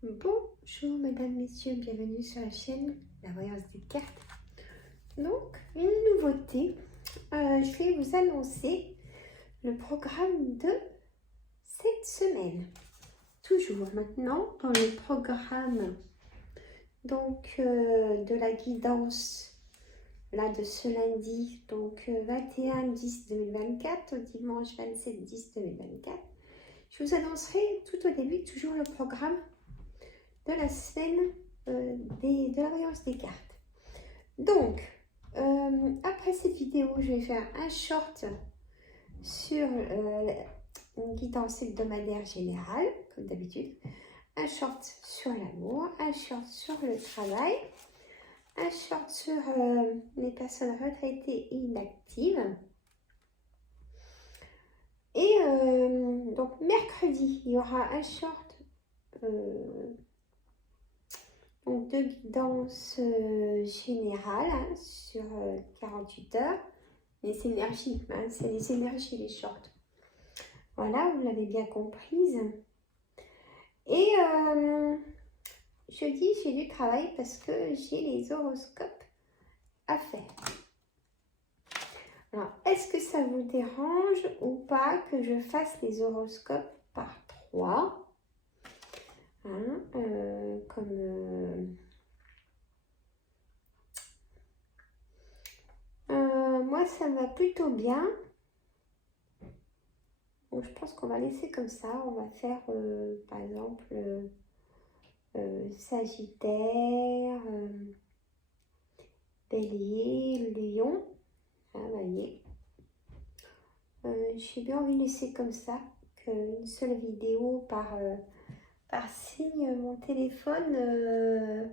Bonjour mesdames, messieurs, bienvenue sur la chaîne La Voyance des cartes. Donc, une nouveauté, je vais vous annoncer le programme de cette semaine. Toujours maintenant dans le programme donc de la guidance là de ce lundi, donc 21-10-2024 au dimanche 27-10-2024. Je vous annoncerai tout au début toujours le programme de la semaine de la voyance des cartes. Donc, après cette vidéo, je vais faire un short sur une guidance hebdomadaire générale, comme d'habitude, un short sur l'amour, un short sur le travail, un short sur les personnes retraitées et inactives. Et donc, mercredi, il y aura un short donc de guidance générale sur 48 heures. Les énergies, c'est les énergies, les shorts. Voilà, vous l'avez bien comprise. Et jeudi, j'ai du travail parce que j'ai les horoscopes à faire. Alors, est-ce que ça vous dérange ou pas que je fasse les horoscopes par 3 ? Moi, ça va plutôt bien. Donc, je pense qu'on va laisser comme ça. On va faire, par exemple, Sagittaire, Bélier, Lion. Voyez. J'ai bien envie de laisser comme ça, qu'une seule vidéo par signe. Mon téléphone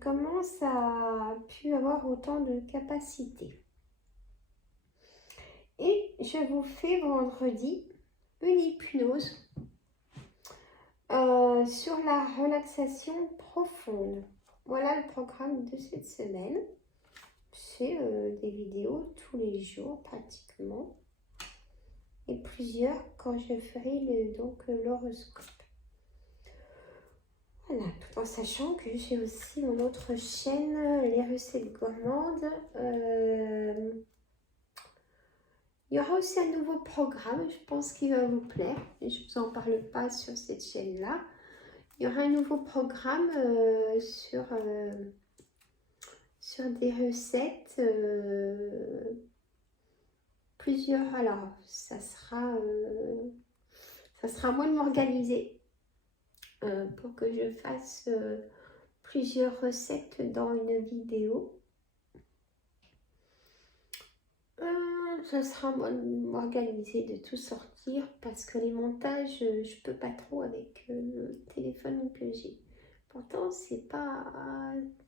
commence à pu avoir autant de capacité. Et je vous fais vendredi une hypnose sur la relaxation profonde. Voilà le programme de cette semaine. C'est des vidéos tous les jours pratiquement. Et plusieurs quand je ferai l'horoscope. Voilà, tout en sachant que j'ai aussi mon autre chaîne, les recettes gourmandes. Il y aura aussi un nouveau programme, je pense qu'il va vous plaire. Et je ne vous en parle pas sur cette chaîne-là. Il y aura un nouveau programme sur des recettes. Plusieurs. Alors, ça sera à moi de m'organiser pour que je fasse plusieurs recettes dans une vidéo. Ça sera à moi de m'organiser, de tout sortir parce que les montages, je peux pas trop avec le téléphone que j'ai. Pourtant, c'est pas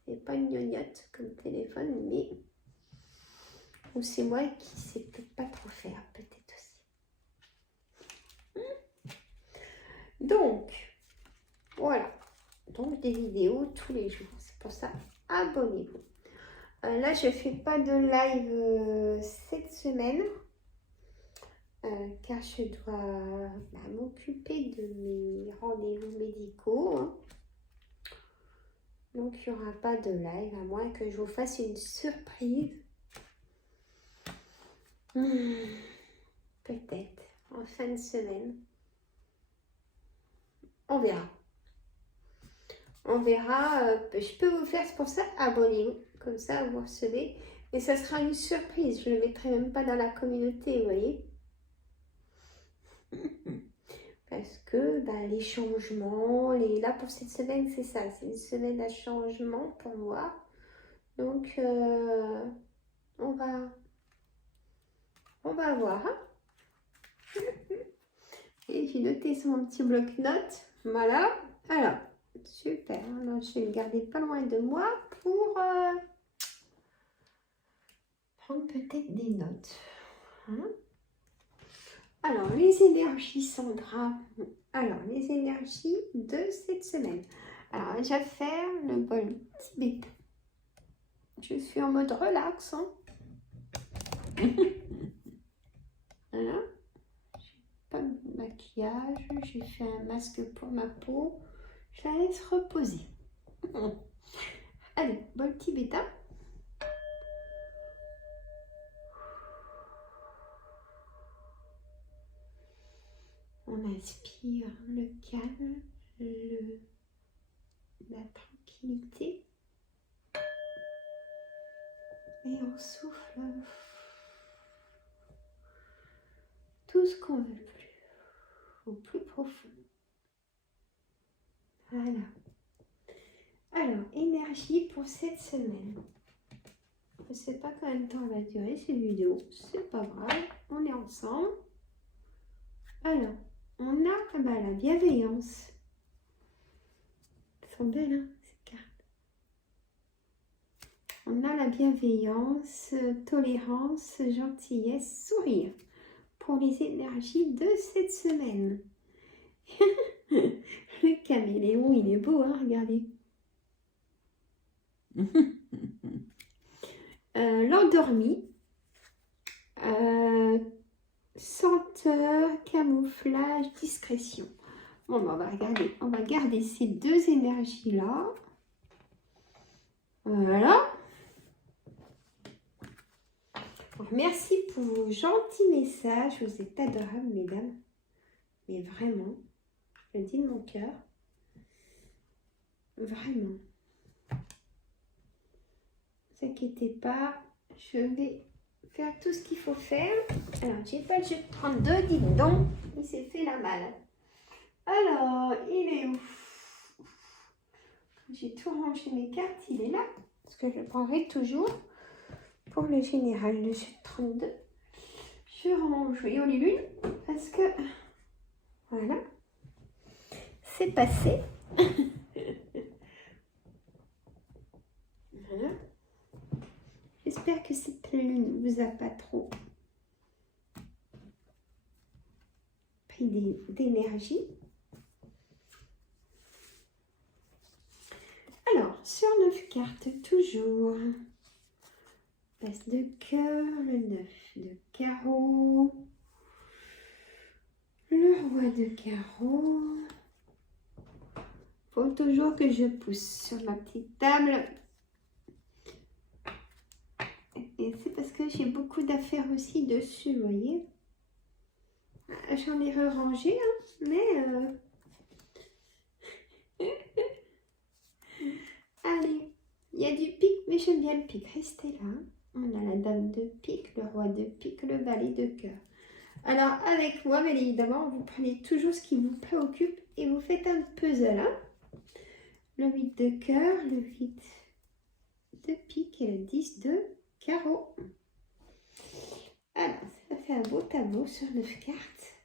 une gnognotte comme téléphone, mais ou c'est moi qui sais peut-être pas trop faire, peut-être aussi. Donc, voilà. Donc, des vidéos tous les jours. C'est pour ça, abonnez-vous. Là, je ne fais pas de live cette semaine car je dois m'occuper de mes rendez-vous médicaux. Hein. Donc, il n'y aura pas de live à moins que je vous fasse une surprise. Peut-être en fin de semaine. On verra. On verra. Je peux vous faire, c'est pour ça, abonnez-vous. Comme ça, vous recevez. Et ça sera une surprise. Je ne le mettrai même pas dans la communauté, vous voyez. Parce que les changements, là pour cette semaine, c'est ça. C'est une semaine à changement pour moi. Donc, on va voir. Hein. Et j'ai noté sur mon petit bloc-notes. Voilà. Alors, super. Alors, je vais le garder pas loin de moi pour prendre peut-être des notes. Hein. Alors, les énergies, Sandra. Alors, les énergies de cette semaine. Alors, on va faire le bol tibétain. Je suis en mode relax. Hein. Voilà. pas de maquillage. J'ai fait un masque pour ma peau. Je la laisse reposer. Allez, bol tibétain. On inspire le calme, la tranquillité. Et on souffle tout ce qu'on veut plus, au plus profond. Voilà. Alors, énergie pour cette semaine. Je ne sais pas combien de temps va durer cette vidéo, c'est pas grave, on est ensemble. Alors, on a la bienveillance. Elles sont belles, hein, ces cartes. On a la bienveillance, tolérance, gentillesse, sourire pour les énergies de cette semaine. Le caméléon, il est beau, hein, regardez. L'endormi, senteur, camouflage, discrétion. Bon, ben, on va garder ces deux énergies-là. Voilà. Alors, merci pour vos gentils messages. Vous êtes adorables, mesdames. Mais vraiment, je le dis de mon cœur. Vraiment. Ne vous inquiétez pas, je vais faire tout ce qu'il faut faire. Alors, j'ai pas le jeu de 32, dites donc. Il s'est fait la malle. Alors, il est où? J'ai tout rangé mes cartes, il est là. Parce que je le prendrai toujours pour le général, le jeu de 32. Je range les lunes parce que, voilà, c'est passé. Voilà. J'espère que cette lune ne vous a pas trop pris d'énergie. Alors, sur 9 cartes, toujours. L'as de cœur, le 9 de carreau, le roi de carreau. Faut toujours que je pousse sur ma petite table. Et c'est parce que j'ai beaucoup d'affaires aussi dessus, vous voyez. J'en ai rangé, hein, mais... Allez, il y a du pique, mais j'aime bien le pique. Restez là. On a la dame de pique, le roi de pique, le valet de cœur. Alors, avec moi, bien évidemment, vous prenez toujours ce qui vous préoccupe et vous faites un puzzle. Hein. Le 8 de cœur, le 8 de pique et le 10 de carreau. Alors, ça fait un beau tableau sur 9 cartes.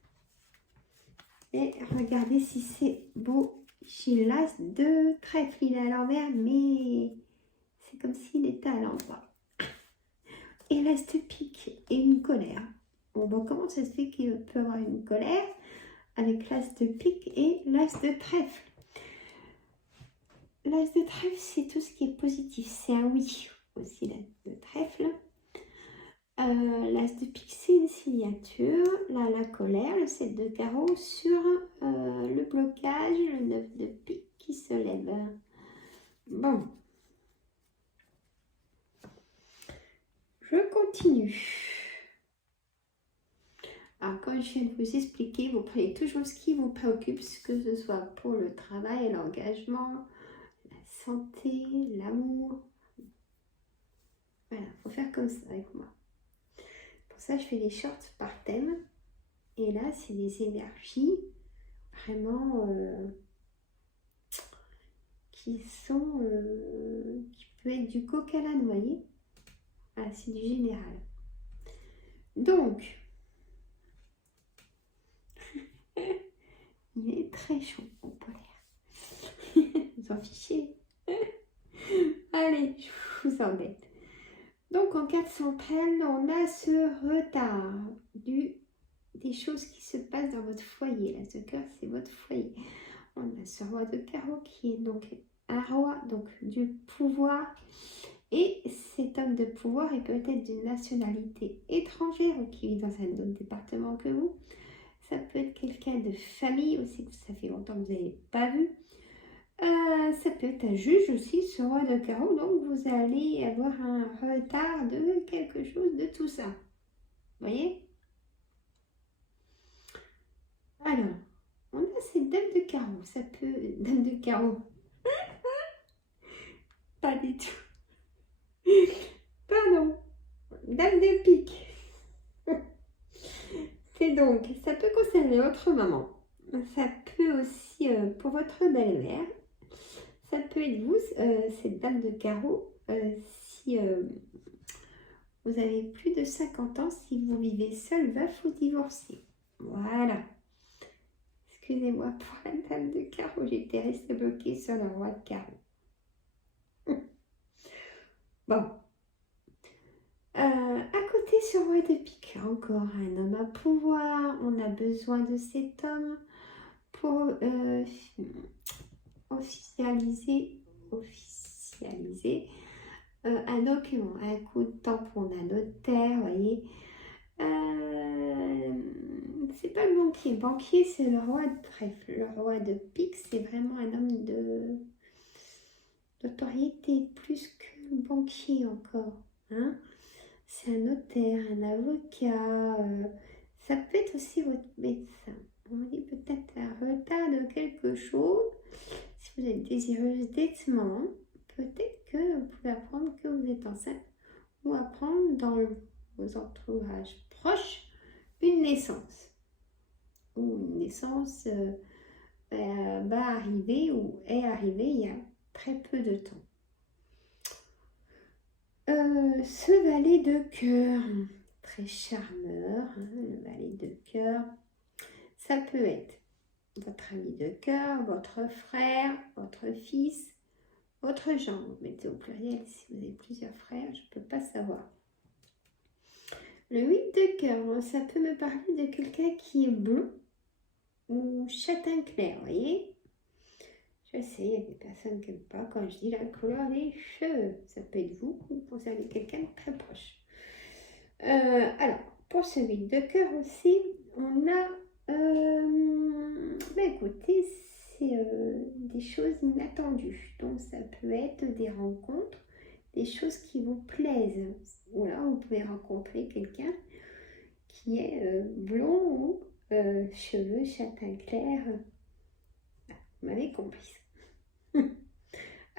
Et regardez si c'est beau. J'ai l'as de trèfle, il est à l'envers, mais c'est comme s'il était à l'endroit. Et l'as de pique et une colère. Bon, comment ça se fait qu'il peut avoir une colère avec l'as de pique et l'as de trèfle? L'as de trèfle, c'est tout ce qui est positif. C'est un oui aussi, l'as de trèfle. L'as de pique, c'est une signature. Là, la colère, le 7 de carreau sur le blocage, le 9 de pique qui se lève. Bon. Je continue. Alors, comme je viens de vous expliquer, vous prenez toujours ce qui vous préoccupe, que ce soit pour le travail, l'engagement, la santé, l'amour. Voilà, il faut faire comme ça avec moi. Pour ça, je fais des shorts par thème. Et là, c'est des énergies vraiment qui peut être du coq à la noyer. Voilà, c'est du général. Donc, il est très chaud au polaire. Vous en fichez. Allez, je vous embête. Donc, en carte centrale, on a ce retard des choses qui se passent dans votre foyer. Là, ce cœur, c'est votre foyer. On a ce roi de carreau qui est donc un roi, donc du pouvoir. Et cet homme de pouvoir est peut-être d'une nationalité étrangère ou qui vit dans un autre département que vous. Ça peut être quelqu'un de famille aussi, que ça fait longtemps que vous n'avez pas vu. Ça peut être un juge aussi, ce roi de carreau. Donc, vous allez avoir un retard de quelque chose de tout ça. Vous voyez? Alors, on a cette dame de carreau. Ça peut... Dame de carreau. Pas du tout. Pardon. Dame de pique. C'est donc, ça peut concerner votre maman. Ça peut aussi, pour votre belle-mère, ça peut être vous, cette dame de carreau, si vous avez plus de 50 ans, si vous vivez seul, veuf ou divorcé. Voilà. Excusez-moi pour la dame de carreau, j'étais restée bloquée sur le roi de carreau. Bon. À côté ce roi de pique, encore un homme à pouvoir. On a besoin de cet homme pour officialiser un document, un coup de tampon d'un notaire, vous voyez. C'est pas le banquier. Banquier, c'est le roi de trèfle. Le roi de pique, c'est vraiment un homme d'autorité, plus que le banquier encore. Hein. C'est un notaire, un avocat. Ça peut être aussi votre médecin. On dit peut-être un retard de quelque chose. Si vous êtes désireuse d'être-maman, peut-être que vous pouvez apprendre que vous êtes enceinte ou apprendre dans vos entourages proches une naissance. Ou une naissance va arriver ou est arrivée il y a très peu de temps. Ce valet de cœur, très charmeur, hein, le valet de cœur, ça peut être votre ami de cœur, votre frère, votre fils, votre gendre. Vous mettez au pluriel si vous avez plusieurs frères, je ne peux pas savoir. Le 8 de cœur, ça peut me parler de quelqu'un qui est blond ou châtain clair, vous voyez. Je sais, il y a des personnes qui n'aiment pas quand je dis la couleur des cheveux. Ça peut être vous ou vous avez quelqu'un de très proche. Alors, pour ce 8 de cœur aussi, on a... écoutez, c'est des choses inattendues. Donc, ça peut être des rencontres, des choses qui vous plaisent. Ou là, vous pouvez rencontrer quelqu'un qui est blond ou cheveux châtain clair. Vous m'avez compris.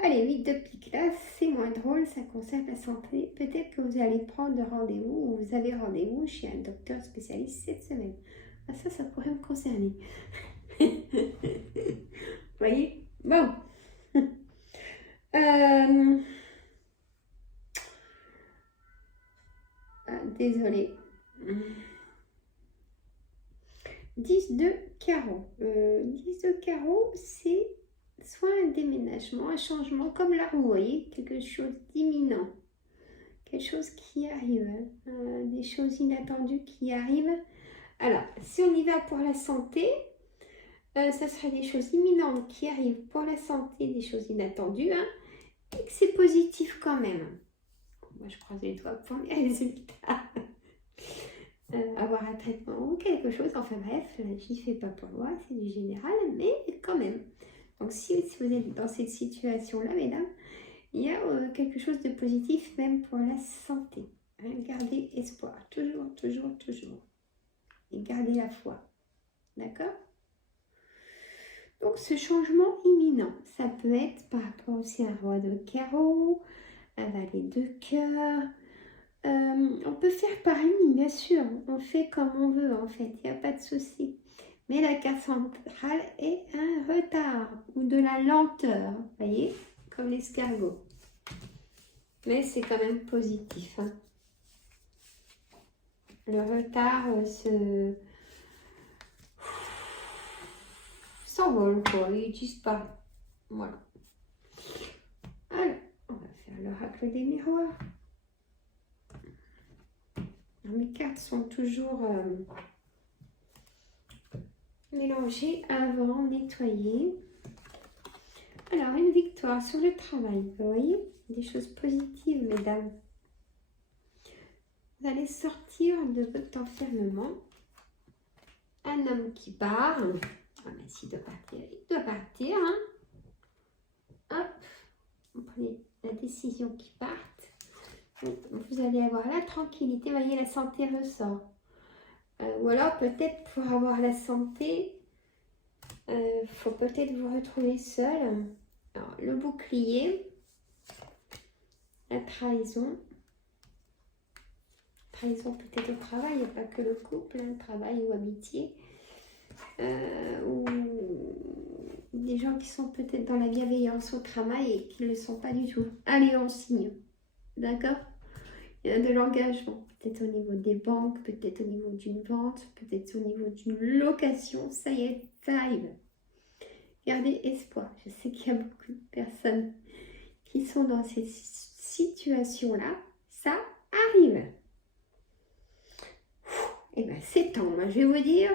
Allez, 8 de pique, là, c'est moins drôle, ça concerne la santé. Peut-être que vous allez prendre rendez-vous ou vous avez rendez-vous chez un docteur spécialiste cette semaine. Ah, ça pourrait me concerner. Vous voyez? Bon. Désolée. 10 de carreau. 10 de carreau, c'est soit un déménagement, un changement, comme la roue, vous voyez, quelque chose d'imminent, quelque chose qui arrive, des choses inattendues qui arrivent. Alors, si on y va pour la santé, ça serait des choses imminentes qui arrivent pour la santé, des choses inattendues, hein, et que c'est positif quand même. Moi, je croise les doigts pour les résultats. Avoir un traitement ou quelque chose, enfin bref, j'y fais pas pour moi, c'est du général, mais quand même. Donc si vous êtes dans cette situation-là, mesdames, il y a quelque chose de positif même pour la santé. Hein, gardez espoir, toujours, toujours, toujours. Et gardez la foi. D'accord? Donc ce changement imminent, ça peut être par rapport aussi à un roi de carreau, un valet de cœur. On peut faire par ligne, bien sûr. On fait comme on veut, en fait. Il n'y a pas de souci. Mais la carte centrale est un retard ou de la lenteur. Vous voyez? Comme l'escargot. Mais c'est quand même positif. Hein. Le retard s'envole, quoi. Il disparaît. Voilà. Alors, on va faire l'oracle des miroirs. Mes cartes sont toujours mélangées avant, nettoyées. Alors, une victoire sur le travail, vous voyez, des choses positives, mesdames. Vous allez sortir de votre enfermement. un homme qui part. Ah, mais s'il doit partir, il doit partir. Hein. Hop, vous prenez la décision qu'il parte. Vous allez avoir la tranquillité, vous voyez, la santé ressort. Ou alors peut-être pour avoir la santé, faut peut-être vous retrouver seul. Alors, le bouclier, la trahison. Trahison peut-être au travail, il n'y a pas que le couple, hein, travail ou amitié. Ou des gens qui sont peut-être dans la bienveillance au travail et qui ne le sont pas du tout. Allez, on signe. D'accord? Il y a de l'engagement, peut-être au niveau des banques, peut-être au niveau d'une vente, peut-être au niveau d'une location. Ça y est, ça arrive. Gardez espoir. Je sais qu'il y a beaucoup de personnes qui sont dans ces situations-là. Ça arrive. Et bien, c'est temps. Moi, je vais vous dire.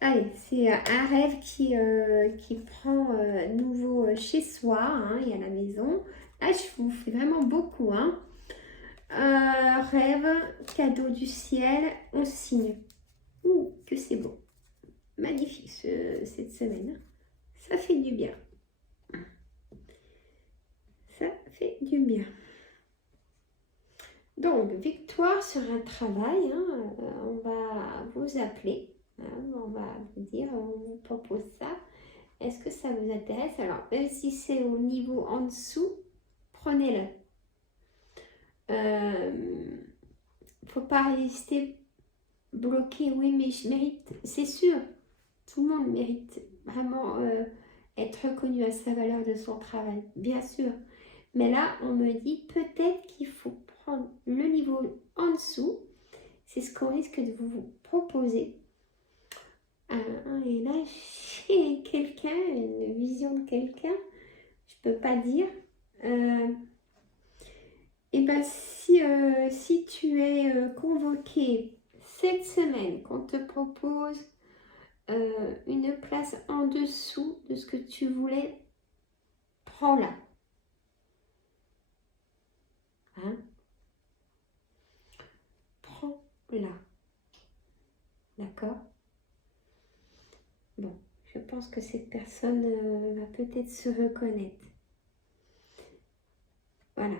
Allez, c'est un rêve qui prend nouveau chez soi hein, et à la maison. Là, je vous fais vraiment beaucoup. Hein. Rêve, cadeau du ciel, on signe. Ouh, que c'est beau. Magnifique cette semaine. Ça fait du bien. Ça fait du bien. Donc, victoire sur un travail. Hein, on va vous appeler. On va vous dire, on vous propose ça. Est-ce que ça vous intéresse? Alors, même si c'est au niveau en dessous, prenez-le. Faut pas résister, bloqué. Oui, mais je mérite, c'est sûr. Tout le monde mérite vraiment être reconnu à sa valeur de son travail, bien sûr. Mais là, on me dit peut-être qu'il faut prendre le niveau en dessous. C'est ce qu'on risque de vous proposer. Et là, j'ai quelqu'un, une vision de quelqu'un, je peux pas dire. Et ben si tu es convoqué cette semaine, qu'on te propose une place en dessous de ce que tu voulais, prends-la. Hein? Prends-la. D'accord? Bon, je pense que cette personne va peut-être se reconnaître. Voilà.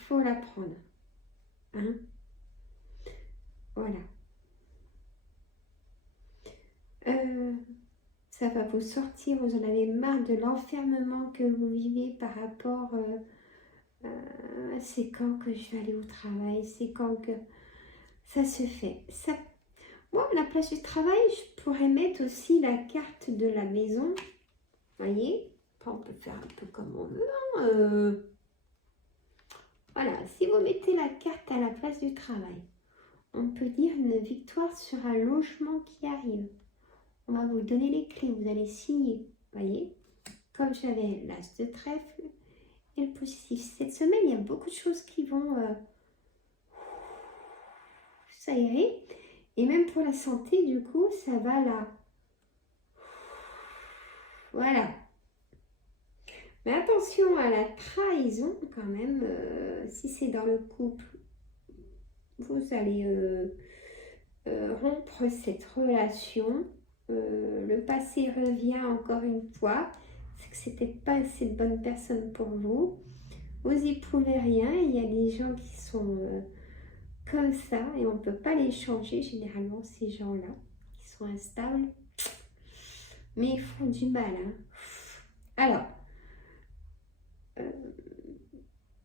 Faut la prendre. Hein? Voilà. Ça va vous sortir, vous en avez marre de l'enfermement que vous vivez par rapport c'est quand que je vais aller au travail, c'est quand que ça se fait. Ça... Moi, à la place du travail, je pourrais mettre aussi la carte de la maison. Voyez, on peut faire un peu comme on veut. Hein, Voilà, si vous mettez la carte à la place du travail, on peut dire une victoire sur un logement qui arrive. On va vous donner les clés, vous allez signer. Voyez, comme j'avais l'as de trèfle et le positif. Cette semaine, il y a beaucoup de choses qui vont s'aérer. Et même pour la santé, du coup, ça va là. Voilà. Mais attention à la trahison quand même. Si c'est dans le couple, vous allez rompre cette relation. Le passé revient encore une fois. C'est que c'était pas assez de bonne personne pour vous. Vous n'y pouvez rien. Il y a des gens qui sont comme ça et on ne peut pas les changer généralement, ces gens-là qui sont instables. Mais ils font du mal. Hein. Alors,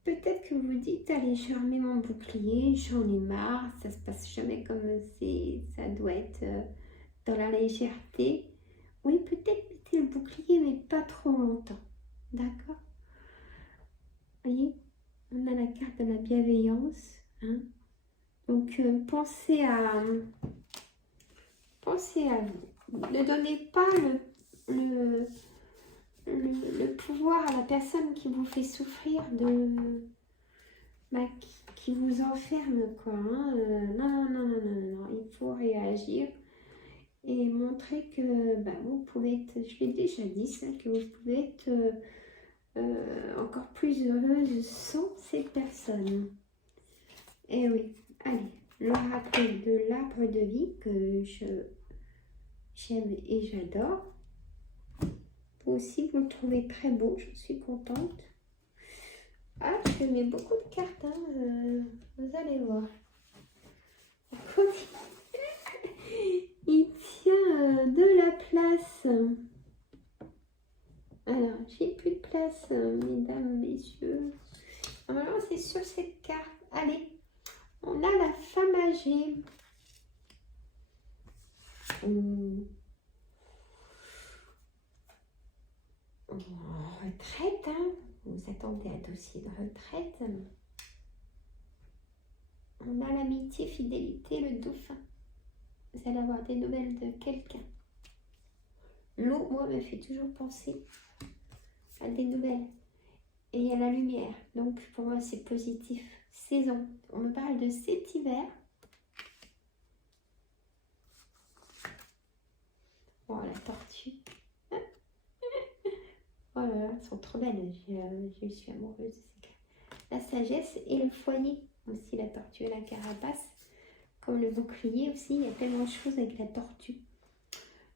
peut-être que vous dites, allez, je remets mon bouclier, j'en ai marre, ça se passe jamais comme ça doit être dans la légèreté. Oui, peut-être mettez le bouclier, mais pas trop longtemps. D'accord? Vous voyez, on a la carte de la bienveillance. Hein? Donc, pensez à vous. Ne donnez pas le pouvoir à la personne qui vous fait souffrir, qui vous enferme, quoi. Hein. Non. Il faut réagir et montrer que vous pouvez être, je l'ai déjà dit ça, que vous pouvez être encore plus heureuse sans cette personne. Et oui, allez, l'oracle de l'arbre de vie que j'aime et j'adore. Vous aussi, vous le trouvez très beau, je suis contente. Ah, je mets beaucoup de cartes, hein, vous allez voir. Il tient de la place. Alors, j'ai plus de place, mesdames, messieurs. Normalement, c'est sur cette carte. Allez, on a la femme âgée. Retraite, hein. Vous attendez un dossier de retraite. On a l'amitié, fidélité, le dauphin. Vous allez avoir des nouvelles de quelqu'un. L'eau, moi, me fait toujours penser à des nouvelles. Et il y a la lumière. Donc, pour moi, c'est positif. Saison. On me parle de cet hiver. Oh, la tortue. Oh là là, elles sont trop belles. Je suis amoureuse de ces cartes. La sagesse et le foyer. Aussi, la tortue et la carapace. Comme le bouclier aussi. Il y a tellement de choses avec la tortue.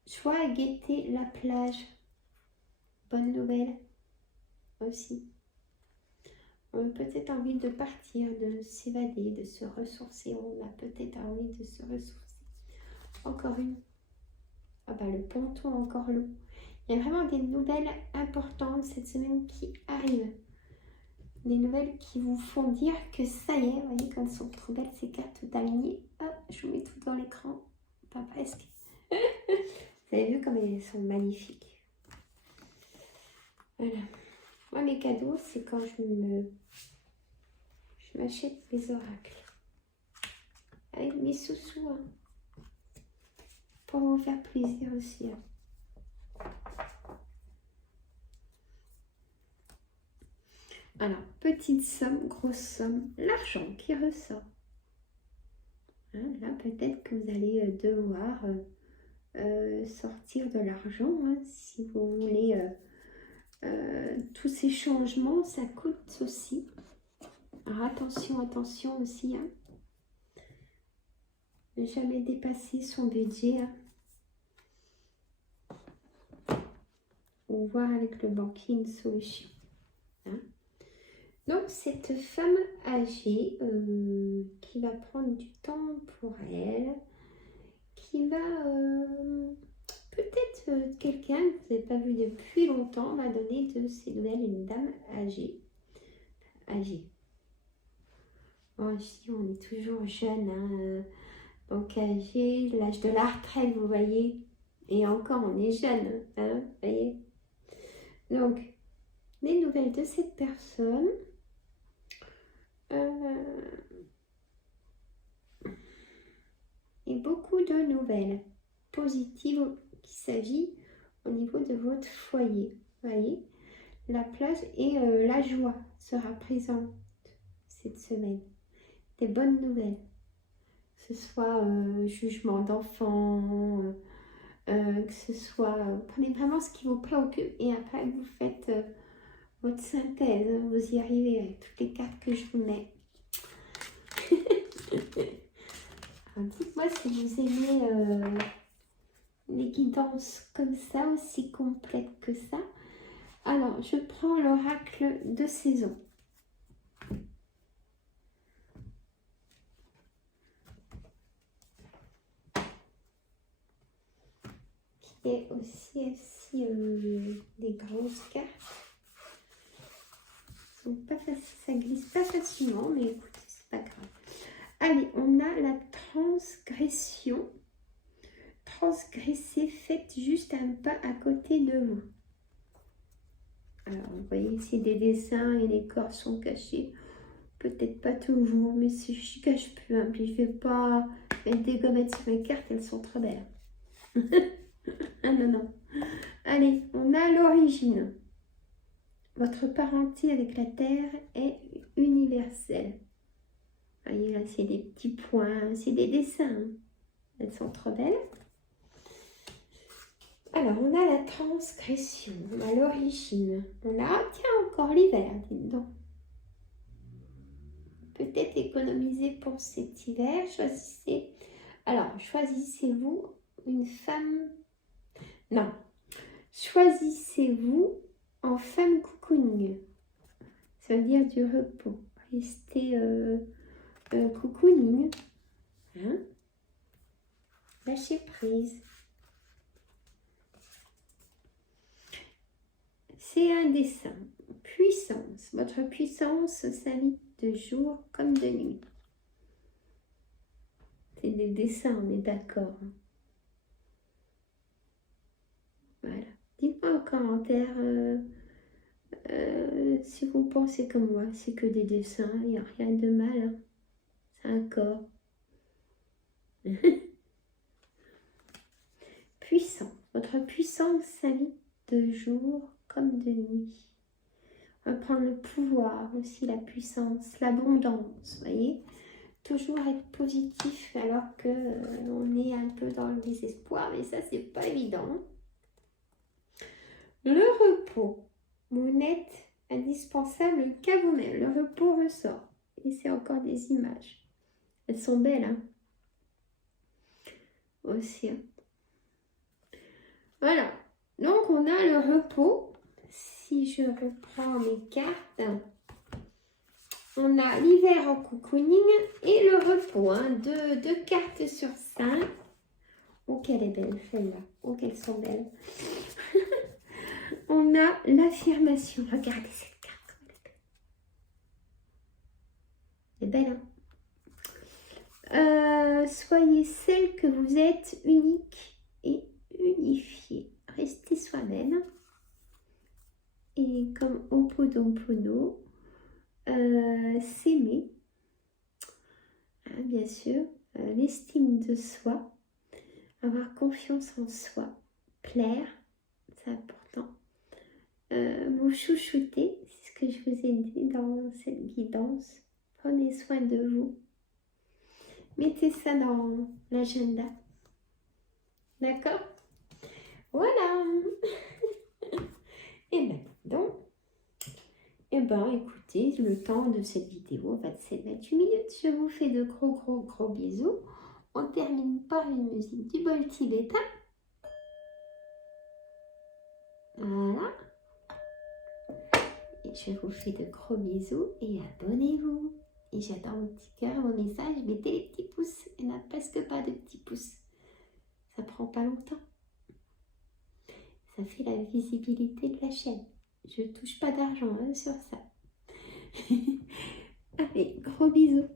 Joie à guetter la plage. Bonne nouvelle aussi. On a peut-être envie de partir, de s'évader, de se ressourcer. On a peut-être envie de se ressourcer. Encore une. Ah bah le ponton, encore l'eau. Il y a vraiment des nouvelles importantes cette semaine qui arrivent. Des nouvelles qui vous font dire que ça y est, vous voyez comme elles sont trop belles ces cartes tout alignées. Ah, je vous mets tout dans l'écran. Pas presque. Vous avez vu comme elles sont magnifiques. Voilà. Moi, mes cadeaux, c'est quand je m'achète des oracles. Avec mes sous-sous. Hein. Pour vous faire plaisir aussi. Hein. Alors, petite somme, grosse somme, l'argent qui ressort. Hein, là, peut-être que vous allez devoir sortir de l'argent. Hein, si vous voulez tous ces changements, ça coûte aussi. Alors, attention, attention aussi. Hein. Ne jamais dépasser son budget. Hein. Ou voir avec le banquier une solution. Hein. Donc, cette femme âgée qui va prendre du temps pour elle, qui va peut-être quelqu'un que vous n'avez pas vu depuis longtemps va donner de ses nouvelles, une dame âgée. Bon, ici, on est toujours jeune, hein, donc âgé, l'âge de la retraite, vous voyez, et encore, on est jeune, hein, vous voyez. Donc, les nouvelles de cette personne. Et beaucoup de nouvelles positives qui s'agit au niveau de votre foyer. Vous voyez, la plage et la joie sera présente cette semaine. Des bonnes nouvelles. Que ce soit jugement d'enfant, que ce soit... prenez vraiment ce qui vous préoccupe et après vous faites votre synthèse. Vous y arrivez avec toutes les cartes que je vous mets. Dites-moi si vous aimez les guidances comme ça, aussi complètes que ça. Alors, je prends l'oracle de saison. Qui est aussi des grosses cartes. Sont pas faciles, ça glisse pas facilement, mais écoutez, c'est pas grave. Allez, on a la transgression. Transgresser, faites juste un pas à côté de vous. Alors, vous voyez ici des dessins et les corps sont cachés. Peut-être pas toujours, mais si je cache plus, hein, puis je vais pas mettre des gommettes sur mes cartes, elles sont trop belles. Ah non, non. Allez, on a l'origine. Votre parenté avec la Terre est universelle. Vous voyez là, c'est des petits points, c'est des dessins. Elles sont trop belles. Alors, on a la transgression, on a l'origine. On a, tiens, encore l'hiver, dites donc. peut-être économiser pour cet hiver. Choisissez. Alors, choisissez-vous une femme. Non. Choisissez-vous en femme cocooning. Ça veut dire du repos. Restez cocooning. Hein? Lâchez prise. C'est un dessin. Puissance. Votre puissance s'invite de jour comme de nuit. C'est des dessins, on est d'accord. Voilà. Dites-moi en commentaire si vous pensez comme moi. C'est que des dessins, il n'y a rien de mal. Hein. C'est un corps. Puissant. Votre puissance s'invite de jour comme de nuit. On va prendre le pouvoir aussi, la puissance, l'abondance, vous voyez. Toujours être positif alors que on est un peu dans le désespoir, mais ça c'est pas évident. Le repos, vous n'êtes indispensable qu'à vous-même. Le repos ressort. Et c'est encore des images. Elles sont belles, hein. Aussi. Hein. Voilà. Donc on a le repos. Si je reprends mes cartes, on a l'hiver en cocooning et le repos. Hein. Deux cartes sur 5. Oh, qu'elle est belle celle-là. Oh, qu'elles sont belles. On a l'affirmation. Regardez cette carte. Elle est belle, hein. Soyez celle que vous êtes, unique et unifiée. Restez soi-même. Et comme Ho'oponopono, s'aimer, hein, bien sûr, l'estime de soi, avoir confiance en soi, plaire, c'est important. Vous chouchouter, c'est ce que je vous ai dit dans cette guidance. Prenez soin de vous. Mettez ça dans l'agenda. D'accord? Voilà. Et maintenant, écoutez, le temps de cette vidéo, 27-28 minutes. Je vous fais de gros bisous. On termine par une musique du bol tibétain. Voilà. Et je vous fais de gros bisous et abonnez-vous. Et j'attends vos petits cœurs, vos messages. Mettez les petits pouces. Il n'y en a presque pas de petits pouces. Ça prend pas longtemps. Ça fait la visibilité de la chaîne. Je touche pas d'argent hein, sur ça. Allez, gros bisous.